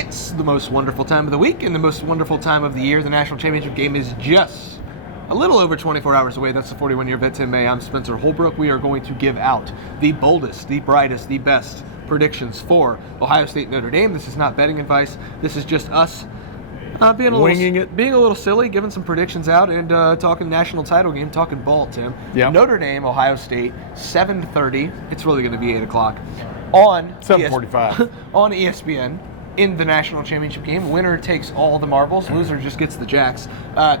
It's the most wonderful time of the week and the most wonderful time of the year. The national championship game is just a little over 24 hours away. That's the 41-year vet Tim May. I'm Spencer Holbrook. We are going to give out the boldest, the brightest, the best predictions for Ohio State Notre Dame. This is not betting advice. This is just us being a little silly, giving some predictions out, and talking national title game, talking ball, Tim. Yep. Notre Dame, Ohio State, 7:30. It's really going to be 8 o'clock on 7:45 on ESPN. In the national championship game, winner takes all the marbles, loser just gets the jacks.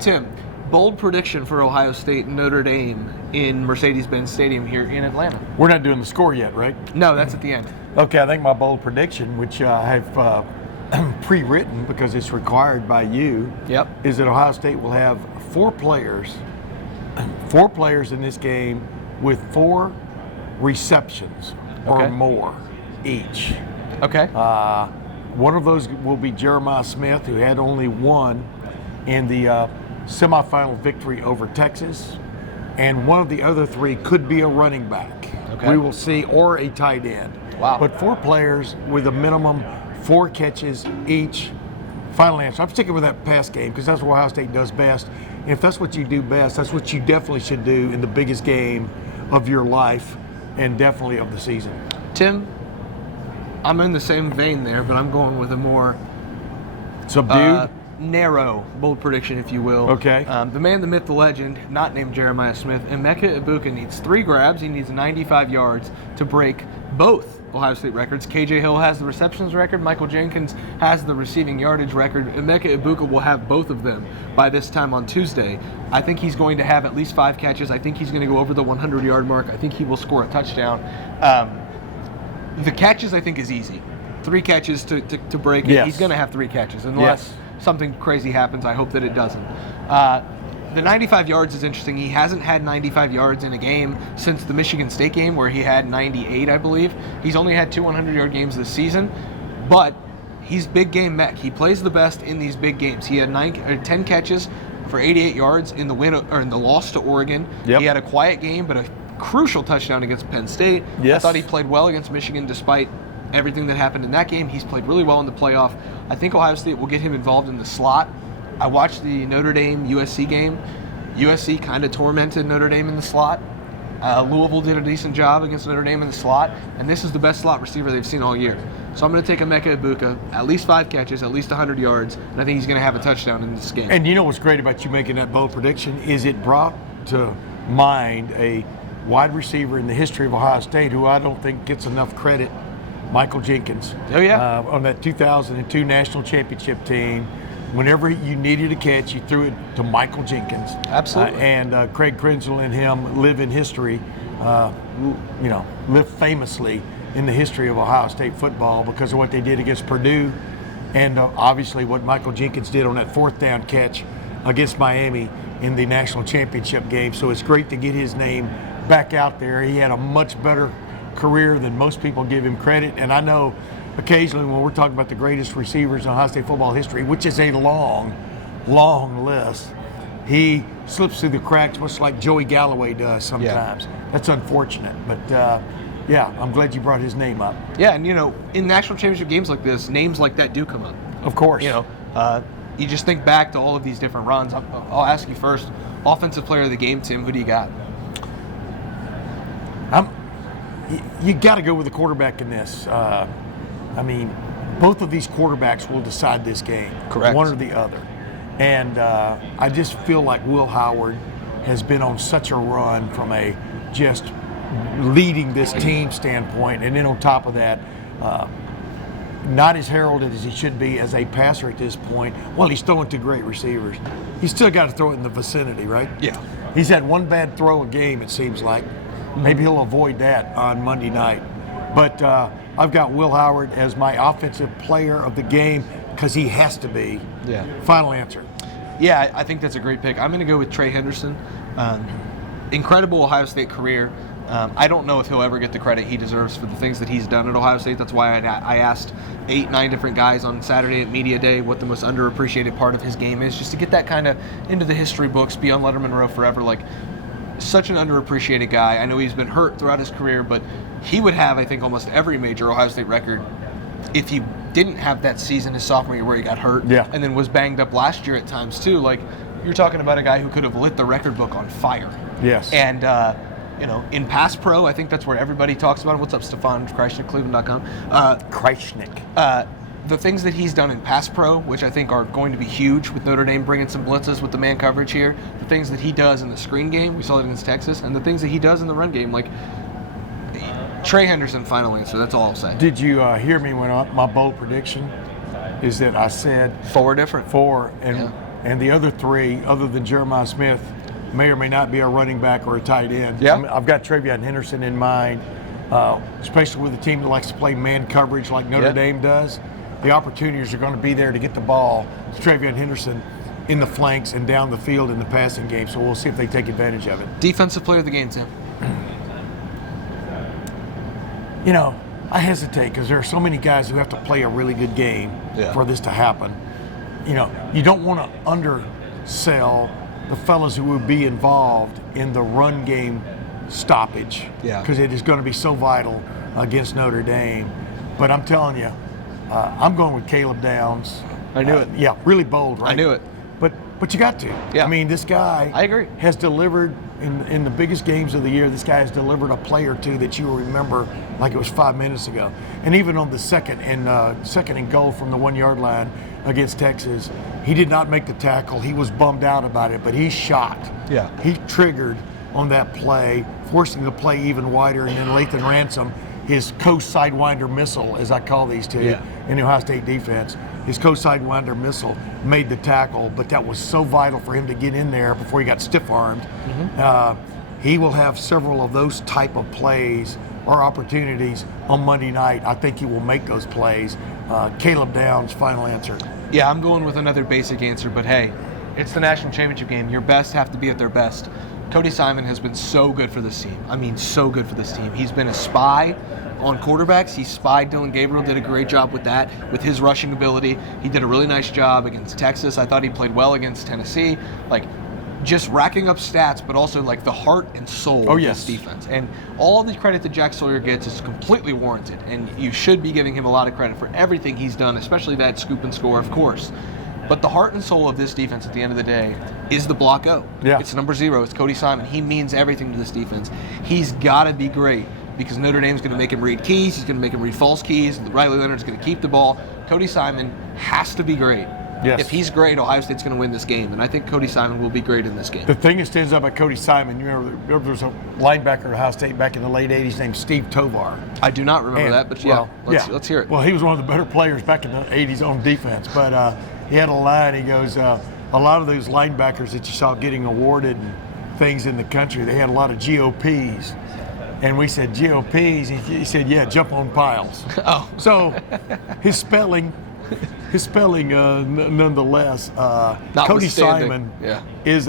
Tim, bold prediction for Ohio State Notre Dame in Mercedes-Benz Stadium here in Atlanta. We're not doing the score yet, right? No, that's at the end. Okay, I think my bold prediction, which I have pre-written because it's required by you, is that Ohio State will have four players in this game with 4 receptions or more each. Okay. One of those will be Jeremiah Smith, who had only one in the semifinal victory over Texas. And one of the other 3 could be a running back. Okay. We will see, or a tight end. Wow. But 4 players with a minimum 4 catches each. Final answer. I'm sticking with that pass game because that's what Ohio State does best. And if that's what you do best, that's what you definitely should do in the biggest game of your life and definitely of the season. Tim, I'm in the same vein there, but I'm going with a more subdued, narrow, bold prediction, if you will. Okay. The man, the myth, the legend, not named Jeremiah Smith, Emeka Egbuka needs 3 grabs. He needs 95 yards to break both Ohio State records. KJ Hill has the receptions record. Michael Jenkins has the receiving yardage record. Emeka Egbuka will have both of them by this time on Tuesday. I think he's going to have at least 5 catches. I think he's going to go over the 100-yard mark. I think he will score a touchdown. The catches, I think, is easy. 3 catches to break it. Yes. He's going to have 3 catches unless something crazy happens. I hope that it doesn't. The 95 yards is interesting. He hasn't had 95 yards in a game since the Michigan State game where he had 98, I believe. He's only had 2 100-yard games this season, but he's big game mech. He plays the best in these big games. He had 10 catches for 88 yards in the win or in the loss to Oregon. Yep. He had a quiet game, but a crucial touchdown against Penn State. Yes. I thought he played well against Michigan despite everything that happened in that game. He's played really well in the playoff. I think Ohio State will get him involved in the slot. I watched the Notre Dame USC game. USC kind of tormented Notre Dame in the slot. Louisville did a decent job against Notre Dame in the slot, and this is the best slot receiver they've seen all year. So I'm going to take Emeka Egbuka, at least 5 catches, at least 100 yards, and I think he's going to have a touchdown in this game. And you know what's great about you making that bold prediction is it brought to mind a wide receiver in the history of Ohio State who I don't think gets enough credit, Michael Jenkins. Oh, yeah. On that 2002 national championship team, whenever you needed a catch, you threw it to Michael Jenkins. Absolutely. And Craig Krenzel and him live in history, live famously in the history of Ohio State football because of what they did against Purdue and obviously what Michael Jenkins did on that 4th down catch against Miami in the national championship game. So it's great to get his name back out there. He had a much better career than most people give him credit. And I know occasionally when we're talking about the greatest receivers in Ohio State football history, which is a long, long list, he slips through the cracks much like Joey Galloway does sometimes. Yeah. That's unfortunate. But, I'm glad you brought his name up. Yeah, and, in national championship games like this, names like that do come up. Of course. You just think back to all of these different runs. I'll ask you first, offensive player of the game, Tim, who do you got? You got to go with the quarterback in this. Both of these quarterbacks will decide this game. Correct. One or the other. And I just feel like Will Howard has been on such a run from a just leading this team standpoint. And then on top of that, not as heralded as he should be as a passer at this point. Well, he's throwing to great receivers. He's still got to throw it in the vicinity, right? Yeah. He's had one bad throw a game, it seems like. Maybe he'll avoid that on Monday night. But I've got Will Howard as my offensive player of the game because he has to be. Yeah. Final answer. Yeah, I think that's a great pick. I'm going to go with Trey Henderson. Incredible Ohio State career. I don't know if he'll ever get the credit he deserves for the things that he's done at Ohio State. That's why I asked 8-9 different guys on Saturday at Media Day what the most underappreciated part of his game is, just to get that kind of into the history books, be on Lettermen Row forever. Such an underappreciated guy. I know he's been hurt throughout his career, but he would have, I think, almost every major Ohio State record if he didn't have that season his sophomore year where he got hurt, Yeah. and then was banged up last year at times too. Like, you're talking about a guy who could have lit the record book on fire. Yes. And in pass pro, I think that's where everybody talks about him. What's up, Stefan Kreishnik, Cleveland.com. Kreishnik. The things that he's done in pass pro, which I think are going to be huge with Notre Dame bringing some blitzes with the man coverage here, the things that he does in the screen game, we saw it against Texas, and the things that he does in the run game, like Trey Henderson, final answer. That's all I'll say. Did you hear me when my bold prediction is that I said 4 different. 4, and the other 3, other than Jeremiah Smith, may or may not be a running back or a tight end. Yeah. I've got Travion Henderson in mind, especially with a team that likes to play man coverage like Notre Dame does. The opportunities are going to be there to get the ball to Travion Henderson in the flanks and down the field in the passing game. So we'll see if they take advantage of it. Defensive player of the game, Tim. I hesitate because there are so many guys who have to play a really good game for this to happen. You don't want to undersell the fellas who will be involved in the run game stoppage because it is going to be so vital against Notre Dame. But I'm telling you, I'm going with Caleb Downs. I knew it. Yeah, really bold, right? I knew it. But you got to. Yeah. I mean, this guy I agree. has delivered in the biggest games of the year. This guy has delivered a play or two that you will remember like it was 5 minutes ago. And even on the second and goal from the 1 yard line against Texas, he did not make the tackle. He was bummed out about it, but he shot. Yeah. He triggered on that play, forcing the play even wider, and then Lathan Ransom, his coast sidewinder missile, as I call these two, in the Ohio State defense, his coast sidewinder missile made the tackle, but that was so vital for him to get in there before he got stiff-armed. He will have several of those type of plays or opportunities on Monday night. I think he will make those plays. Caleb Downs, final answer. Yeah, I'm going with another basic answer, but hey, it's the national championship game. Your best have to be at their best. Cody Simon has been so good for this team. I mean, so good for this team. He's been a spy on quarterbacks. He spied Dylan Gabriel, did a great job with that, with his rushing ability. He did a really nice job against Texas. I thought he played well against Tennessee. Like, just racking up stats, but also like the heart and soul of this defense. And all of the credit that Jack Sawyer gets is completely warranted. And you should be giving him a lot of credit for everything he's done, especially that scoop and score, of course. But the heart and soul of this defense at the end of the day is the block O. Yeah. It's number 0. It's Cody Simon. He means everything to this defense. He's got to be great because Notre Dame's going to make him read keys. He's going to make him read false keys. Riley Leonard's going to keep the ball. Cody Simon has to be great. Yes. If he's great, Ohio State's going to win this game, and I think Cody Simon will be great in this game. The thing that stands out about Cody Simon, you remember there's a linebacker at Ohio State back in the late 80s named Steve Tovar. I do not remember that, but let's hear it. Well, he was one of the better players back in the 80s on defense, but he had a line, he goes, a lot of those linebackers that you saw getting awarded and things in the country, they had a lot of GOPs. And we said, GOPs? He said, yeah, jump on piles. Oh. So his spelling nonetheless, Cody Simon is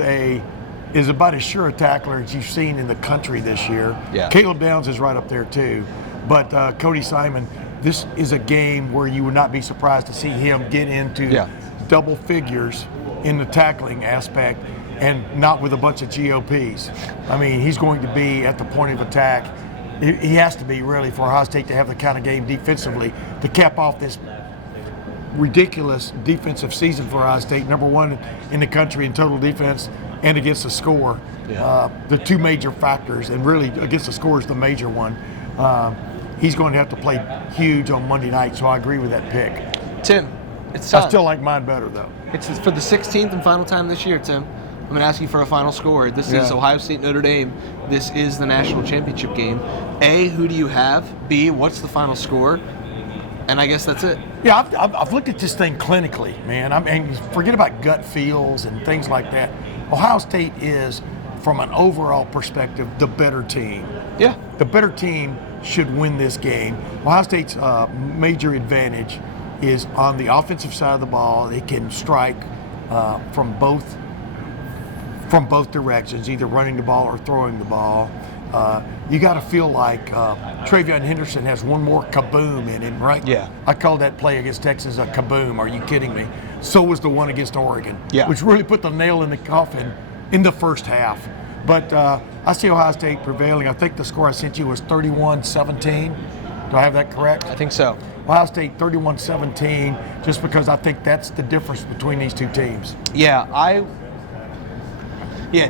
about as sure a tackler as you've seen in the country this year. Yeah. Caleb Downs is right up there too. But Cody Simon, this is a game where you would not be surprised to see him get into double figures in the tackling aspect and not with a bunch of GOPs. I mean, he's going to be at the point of attack. He has to be really for Ohio State to have the kind of game defensively to cap off this ridiculous defensive season for Ohio State, number 1 in the country in total defense and against the score. The two major factors, and really against the score is the major one. He's going to have to play huge on Monday night, so I agree with that pick. Tim, it's time. I still like mine better, though. It's for the 16th and final time this year, Tim. I'm going to ask you for a final score. This is Ohio State Notre Dame. This is the national championship game. A, who do you have? B, what's the final score? And I guess that's it. Yeah, I've looked at this thing clinically, man. And forget about gut feels and things like that. Ohio State is, from an overall perspective, the better team. Yeah. The better team should win this game. Ohio State's major advantage is on the offensive side of the ball. They can strike from both directions, either running the ball or throwing the ball. You got to feel like Travion Henderson has one more kaboom in him, right? Yeah. I called that play against Texas a kaboom. Are you kidding me? So was the one against Oregon, which really put the nail in the coffin in the first half. But I see Ohio State prevailing. I think the score I sent you was 31-17. Do I have that correct? I think so. Ohio State 31-17, just because I think that's the difference between these two teams. Yeah,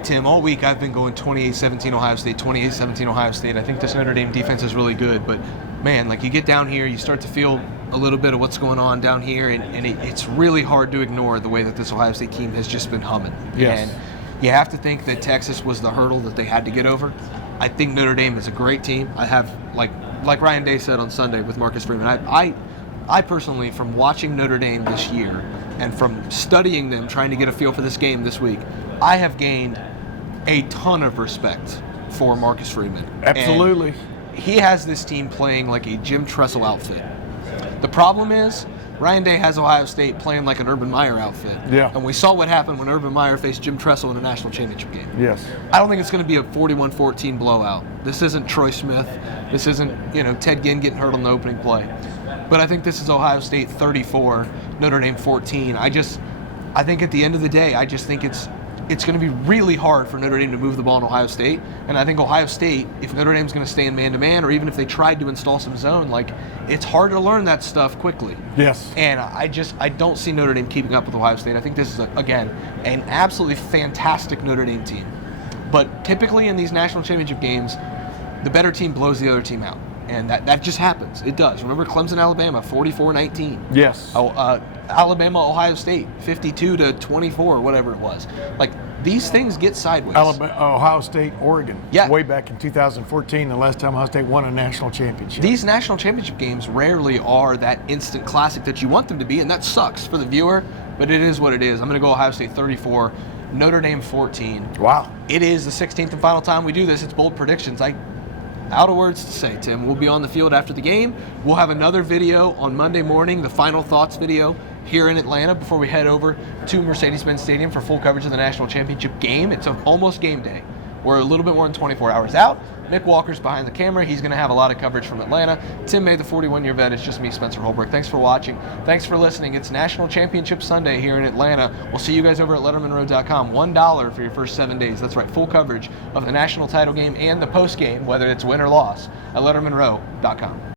Tim, all week I've been going 28-17 Ohio State, 28-17 Ohio State. I think this Notre Dame defense is really good, but man, like you get down here, you start to feel a little bit of what's going on down here, and it's really hard to ignore the way that this Ohio State team has just been humming. Yes. And you have to think that Texas was the hurdle that they had to get over. I think Notre Dame is a great team. I have, like Ryan Day said on Sunday with Marcus Freeman, I personally, from watching Notre Dame this year and from studying them, trying to get a feel for this game this week, I have gained a ton of respect for Marcus Freeman. Absolutely. And he has this team playing like a Jim Tressel outfit. The problem is, Ryan Day has Ohio State playing like an Urban Meyer outfit. Yeah. And we saw what happened when Urban Meyer faced Jim Tressel in a national championship game. Yes. I don't think it's going to be a 41-14 blowout. This isn't Troy Smith. This isn't, Ted Ginn getting hurt on the opening play. But I think this is Ohio State 34, Notre Dame 14. I think at the end of the day, I just think it's going to be really hard for Notre Dame to move the ball in Ohio State. And I think Ohio State, if Notre Dame's going to stay in man-to-man, or even if they tried to install some zone, it's hard to learn that stuff quickly. Yes. And I don't see Notre Dame keeping up with Ohio State. I think this is, again, an absolutely fantastic Notre Dame team. But typically in these national championship games, the better team blows the other team out. And that just happens. It does. Remember Clemson, Alabama, 44-19. Yes. Alabama, Ohio State, 52-24, whatever it was. These things get sideways. Ohio State, Oregon. Yeah. Way back in 2014, the last time Ohio State won a national championship. These national championship games rarely are that instant classic that you want them to be, and that sucks for the viewer, but it is what it is. I'm going to go Ohio State 34, Notre Dame 14. Wow. It is the 16th and final time we do this. It's bold predictions. Out of words to say, Tim. We'll be on the field after the game. We'll have another video on Monday morning, the final thoughts video here in Atlanta before we head over to Mercedes-Benz Stadium for full coverage of the national championship game. It's almost game day. We're a little bit more than 24 hours out. Nick Walker's behind the camera. He's going to have a lot of coverage from Atlanta. Tim May, the 41-year vet. It's just me, Spencer Holbrook. Thanks for watching. Thanks for listening. It's National Championship Sunday here in Atlanta. We'll see you guys over at LettermenRow.com. $1 for your first 7 days. That's right, full coverage of the national title game and the post game, whether it's win or loss, at LettermenRow.com.